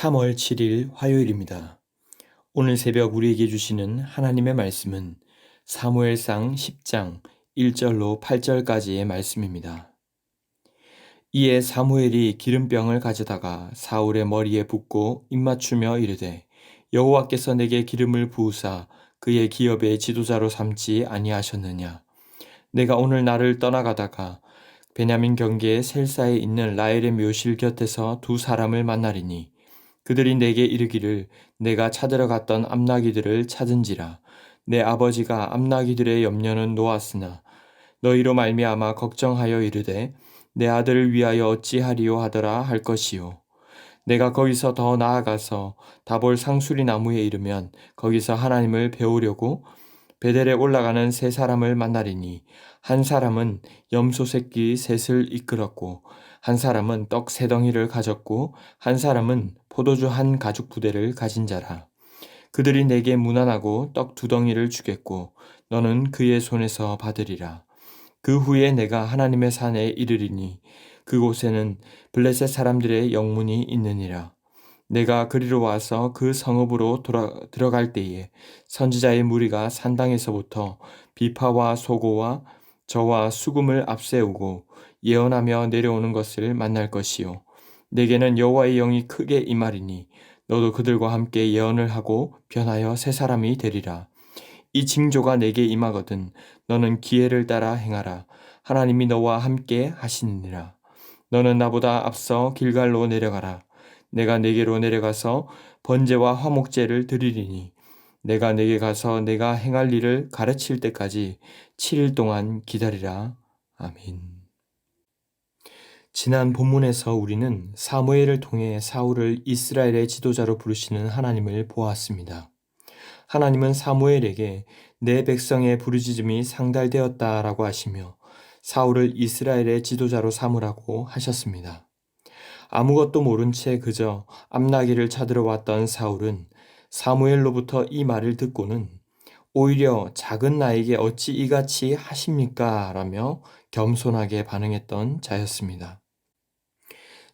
3월 7일 화요일입니다. 오늘 새벽 우리에게 주시는 하나님의 말씀은 사무엘상 10장 1절로 8절까지의 말씀입니다. 이에 사무엘이 기름병을 가져다가 사울의 머리에 붓고 입맞추며 이르되 여호와께서 내게 기름을 부으사 그의 기업의 지도자로 삼지 아니하셨느냐. 내가 오늘 나를 떠나가다가 베냐민 경계의 셀사에 있는 라헬의 묘실 곁에서 두 사람을 만나리니 그들이 내게 이르기를 내가 찾으러 갔던 암나기들을 찾은지라. 내 아버지가 암나기들의 염려는 놓았으나 너희로 말미암아 걱정하여 이르되 내 아들을 위하여 어찌하리요 하더라 할 것이요. 내가 거기서 더 나아가서 다볼 상수리 나무에 이르면 거기서 하나님을 배우려고 베델에 올라가는 세 사람을 만나리니 한 사람은 염소 새끼 셋을 이끌었고 한 사람은 떡 세 덩이를 가졌고 한 사람은 포도주 한 가죽 부대를 가진 자라. 그들이 내게 문안하고 떡 두 덩이를 주겠고 너는 그의 손에서 받으리라. 그 후에 내가 하나님의 산에 이르리니 그곳에는 블레셋 사람들의 영문이 있느니라. 내가 그리로 와서 그 성읍으로 들어갈 때에 선지자의 무리가 산당에서부터 비파와 소고와 저와 수금을 앞세우고 예언하며 내려오는 것을 만날 것이요. 내게는 여호와의 영이 크게 임하리니 너도 그들과 함께 예언을 하고 변하여 새 사람이 되리라. 이 징조가 내게 임하거든 너는 기회를 따라 행하라. 하나님이 너와 함께 하시니라. 너는 나보다 앞서 길갈로 내려가라. 내가 네게로 내려가서 번제와 화목제를 드리리니 내가 네게 가서 내가 행할 일을 가르칠 때까지 7일 동안 기다리라. 아멘. 지난 본문에서 우리는 사무엘을 통해 사울을 이스라엘의 지도자로 부르시는 하나님을 보았습니다. 하나님은 사무엘에게 내 백성의 부르짖음이 상달되었다라고 하시며 사울을 이스라엘의 지도자로 삼으라고 하셨습니다. 아무것도 모른 채 그저 암나기를 찾으러 왔던 사울은 사무엘로부터 이 말을 듣고는 오히려 작은 나에게 어찌 이같이 하십니까? 라며 겸손하게 반응했던 자였습니다.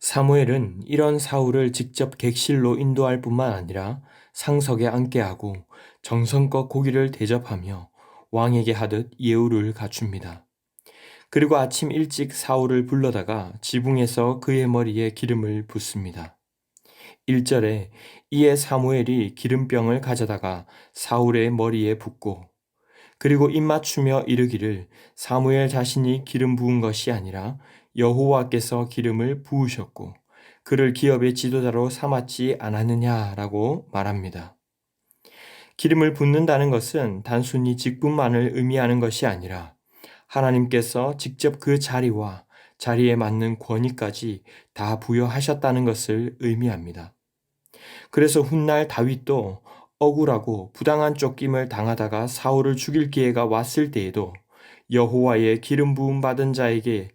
사무엘은 이런 사울을 직접 객실로 인도할 뿐만 아니라 상석에 앉게 하고 정성껏 고기를 대접하며 왕에게 하듯 예우를 갖춥니다. 그리고 아침 일찍 사울을 불러다가 지붕에서 그의 머리에 기름을 붓습니다. 1절에 이에 사무엘이 기름병을 가져다가 사울의 머리에 붓고 그리고 입맞추며 이르기를 사무엘 자신이 기름 부은 것이 아니라 여호와께서 기름을 부으셨고 그를 기업의 지도자로 삼았지 않았느냐라고 말합니다. 기름을 붓는다는 것은 단순히 직분만을 의미하는 것이 아니라 하나님께서 직접 그 자리와 자리에 맞는 권위까지 다 부여하셨다는 것을 의미합니다. 그래서 훗날 다윗도 억울하고 부당한 쫓김을 당하다가 사울을 죽일 기회가 왔을 때에도 여호와의 기름 부음 받은 자에게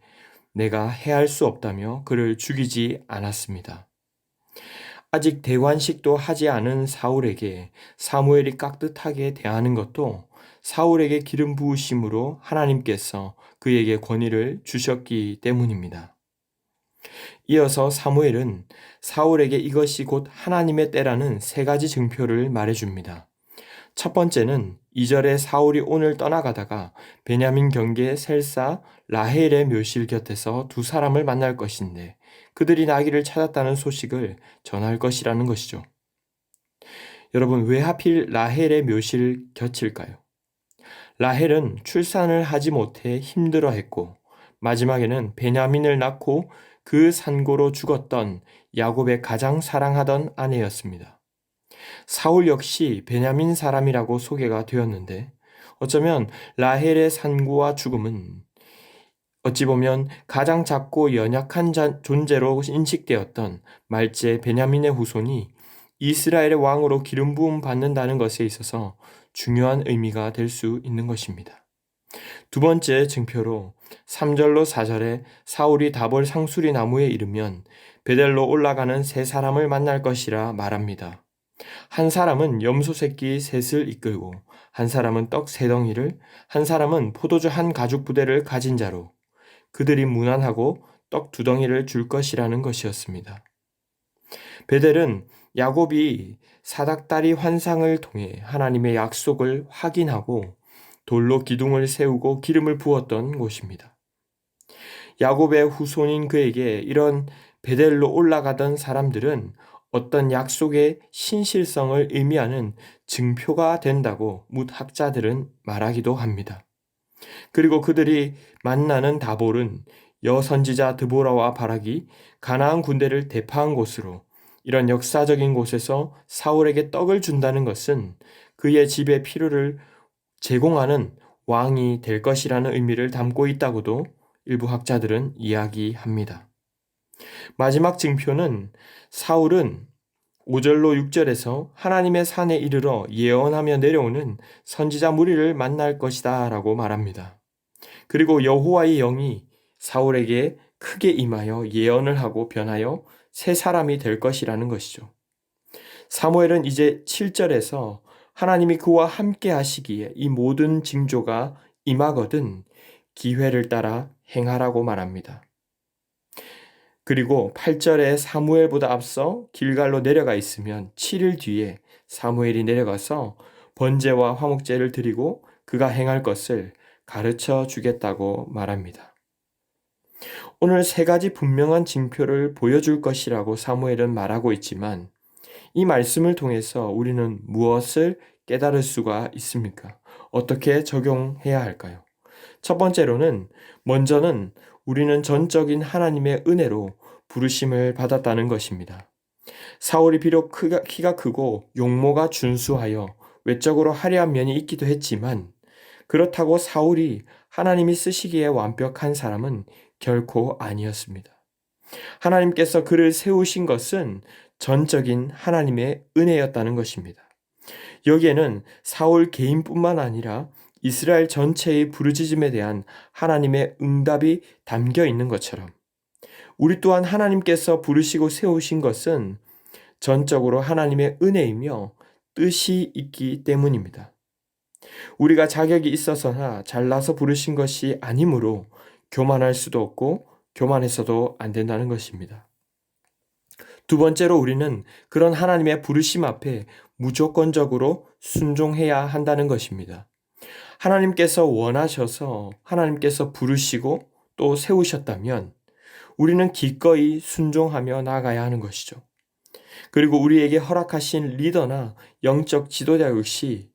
내가 해할 수 없다며 그를 죽이지 않았습니다. 아직 대관식도 하지 않은 사울에게 사무엘이 깍듯하게 대하는 것도 사울에게 기름 부으심으로 하나님께서 그에게 권위를 주셨기 때문입니다. 이어서 사무엘은 사울에게 이것이 곧 하나님의 때라는 세 가지 증표를 말해줍니다. 첫 번째는 2절에 사울이 오늘 떠나가다가 베냐민 경계 셀사 라헬의 묘실 곁에서 두 사람을 만날 것인데 그들이 나귀를 찾았다는 소식을 전할 것이라는 것이죠. 여러분, 왜 하필 라헬의 묘실 곁일까요? 라헬은 출산을 하지 못해 힘들어했고 마지막에는 베냐민을 낳고 그 산고로 죽었던 야곱의 가장 사랑하던 아내였습니다. 사울 역시 베냐민 사람이라고 소개가 되었는데 어쩌면 라헬의 산고와 죽음은 어찌 보면 가장 작고 연약한 존재로 인식되었던 말제 베냐민의 후손이 이스라엘의 왕으로 기름 부음 받는다는 것에 있어서 중요한 의미가 될 수 있는 것입니다. 두 번째 증표로 3절로 4절에 사울이 다볼 상수리 나무에 이르면 베델로 올라가는 세 사람을 만날 것이라 말합니다. 한 사람은 염소 새끼 셋을 이끌고 한 사람은 떡 세 덩이를 한 사람은 포도주 한 가죽 부대를 가진 자로 그들이 문안하고 떡 두 덩이를 줄 것이라는 것이었습니다. 베델은 야곱이 사닥다리 환상을 통해 하나님의 약속을 확인하고 돌로 기둥을 세우고 기름을 부었던 곳입니다. 야곱의 후손인 그에게 이런 베델로 올라가던 사람들은 어떤 약속의 신실성을 의미하는 증표가 된다고 뭇 학자들은 말하기도 합니다. 그리고 그들이 만나는 다볼은 여선지자 드보라와 바락이 가나안 군대를 대파한 곳으로, 이런 역사적인 곳에서 사울에게 떡을 준다는 것은 그의 집에 필요를 제공하는 왕이 될 것이라는 의미를 담고 있다고도 일부 학자들은 이야기합니다. 마지막 증표는 사울은 5절로 6절에서 하나님의 산에 이르러 예언하며 내려오는 선지자 무리를 만날 것이다 라고 말합니다. 그리고 여호와의 영이 사울에게 크게 임하여 예언을 하고 변하여 새 사람이 될 것이라는 것이죠. 사무엘은 이제 7절에서 하나님이 그와 함께 하시기에 이 모든 징조가 임하거든 기회를 따라 행하라고 말합니다. 그리고 8절에 사무엘보다 앞서 길갈로 내려가 있으면 7일 뒤에 사무엘이 내려가서 번제와 화목제를 드리고 그가 행할 것을 가르쳐 주겠다고 말합니다. 오늘 세 가지 분명한 징표를 보여줄 것이라고 사무엘은 말하고 있지만 이 말씀을 통해서 우리는 무엇을 깨달을 수가 있습니까? 어떻게 적용해야 할까요? 첫 번째로는 먼저는 우리는 전적인 하나님의 은혜로 부르심을 받았다는 것입니다. 사울이 비록 키가 크고 용모가 준수하여 외적으로 화려한 면이 있기도 했지만 그렇다고 사울이 하나님이 쓰시기에 완벽한 사람은 결코 아니었습니다. 하나님께서 그를 세우신 것은 전적인 하나님의 은혜였다는 것입니다. 여기에는 사울 개인뿐만 아니라 이스라엘 전체의 부르짖음에 대한 하나님의 응답이 담겨 있는 것처럼 우리 또한 하나님께서 부르시고 세우신 것은 전적으로 하나님의 은혜이며 뜻이 있기 때문입니다. 우리가 자격이 있어서나 잘나서 부르신 것이 아니므로 교만할 수도 없고 교만해서도 안 된다는 것입니다. 두 번째로 우리는 그런 하나님의 부르심 앞에 무조건적으로 순종해야 한다는 것입니다. 하나님께서 원하셔서 하나님께서 부르시고 또 세우셨다면 우리는 기꺼이 순종하며 나아가야 하는 것이죠. 그리고 우리에게 허락하신 리더나 영적 지도자 역시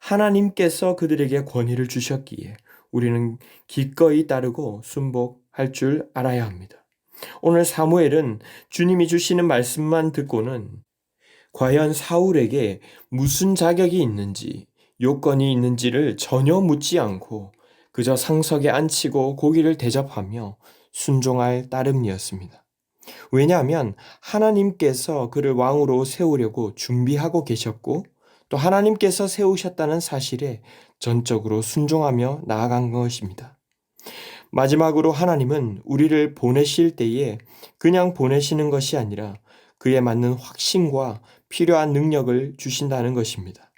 하나님께서 그들에게 권위를 주셨기에 우리는 기꺼이 따르고 순복할 줄 알아야 합니다. 오늘 사무엘은 주님이 주시는 말씀만 듣고는 과연 사울에게 무슨 자격이 있는지, 요건이 있는지를 전혀 묻지 않고 그저 상석에 앉히고 고기를 대접하며 순종할 따름이었습니다. 왜냐하면 하나님께서 그를 왕으로 세우려고 준비하고 계셨고 또 하나님께서 세우셨다는 사실에 전적으로 순종하며 나아간 것입니다. 마지막으로 하나님은 우리를 보내실 때에 그냥 보내시는 것이 아니라 그에 맞는 확신과 필요한 능력을 주신다는 것입니다.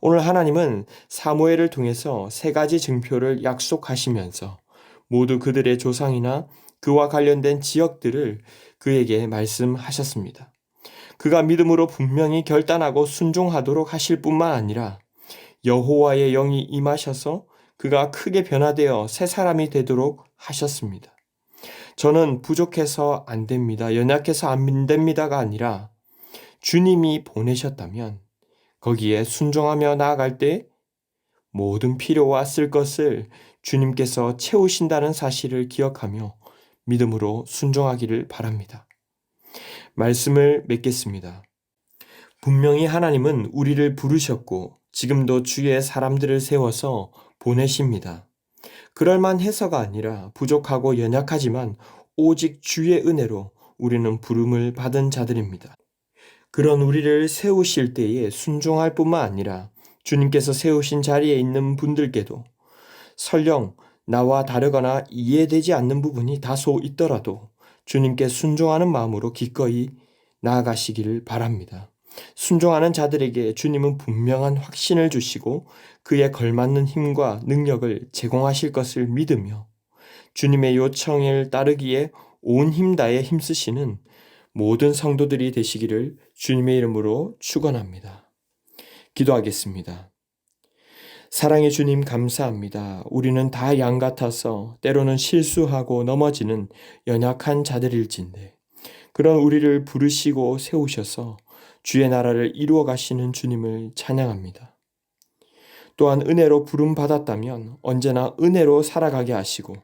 오늘 하나님은 사무엘을 통해서 세 가지 증표를 약속하시면서 모두 그들의 조상이나 그와 관련된 지역들을 그에게 말씀하셨습니다. 그가 믿음으로 분명히 결단하고 순종하도록 하실 뿐만 아니라 여호와의 영이 임하셔서 그가 크게 변화되어 새 사람이 되도록 하셨습니다. 저는 부족해서 안 됩니다. 연약해서 안 됩니다가 아니라 주님이 보내셨다면 거기에 순종하며 나아갈 때 모든 필요와 쓸 것을 주님께서 채우신다는 사실을 기억하며 믿음으로 순종하기를 바랍니다. 말씀을 맺겠습니다. 분명히 하나님은 우리를 부르셨고 지금도 주의 사람들을 세워서 보내십니다. 그럴만해서가 아니라 부족하고 연약하지만 오직 주의 은혜로 우리는 부름을 받은 자들입니다. 그런 우리를 세우실 때에 순종할 뿐만 아니라 주님께서 세우신 자리에 있는 분들께도 설령 나와 다르거나 이해되지 않는 부분이 다소 있더라도 주님께 순종하는 마음으로 기꺼이 나아가시기를 바랍니다. 순종하는 자들에게 주님은 분명한 확신을 주시고 그에 걸맞는 힘과 능력을 제공하실 것을 믿으며 주님의 요청을 따르기에 온 힘 다해 힘쓰시는 모든 성도들이 되시기를 주님의 이름으로 축원합니다. 기도하겠습니다. 사랑의 주님 감사합니다. 우리는 다 양 같아서 때로는 실수하고 넘어지는 연약한 자들일진데 그런 우리를 부르시고 세우셔서 주의 나라를 이루어 가시는 주님을 찬양합니다. 또한 은혜로 부름 받았다면 언제나 은혜로 살아가게 하시고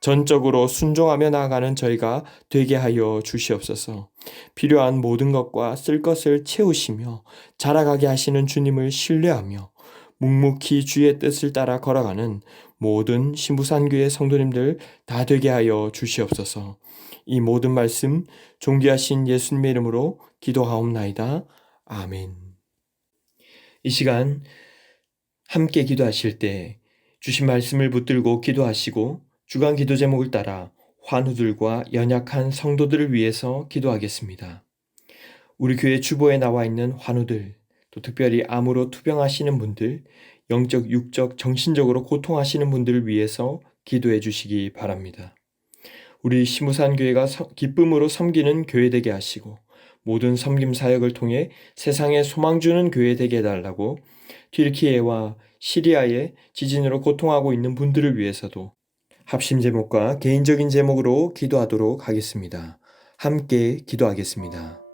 전적으로 순종하며 나아가는 저희가 되게 하여 주시옵소서. 필요한 모든 것과 쓸 것을 채우시며 자라가게 하시는 주님을 신뢰하며 묵묵히 주의 뜻을 따라 걸어가는 모든 신부산교회 성도님들 다 되게 하여 주시옵소서. 이 모든 말씀 존귀하신 예수님의 이름으로 기도하옵나이다. 아멘. 이 시간 함께 기도하실 때 주신 말씀을 붙들고 기도하시고 주간 기도 제목을 따라 환우들과 연약한 성도들을 위해서 기도하겠습니다. 우리 교회 주보에 나와 있는 환우들, 또 특별히 암으로 투병하시는 분들, 영적, 육적, 정신적으로 고통하시는 분들을 위해서 기도해 주시기 바랍니다. 우리 시무산 교회가 기쁨으로 섬기는 교회 되게 하시고 모든 섬김 사역을 통해 세상에 소망 주는 교회 되게 해달라고 튀르키예와 시리아의 지진으로 고통하고 있는 분들을 위해서도 합심 제목과 개인적인 제목으로 기도하도록 하겠습니다. 함께 기도하겠습니다.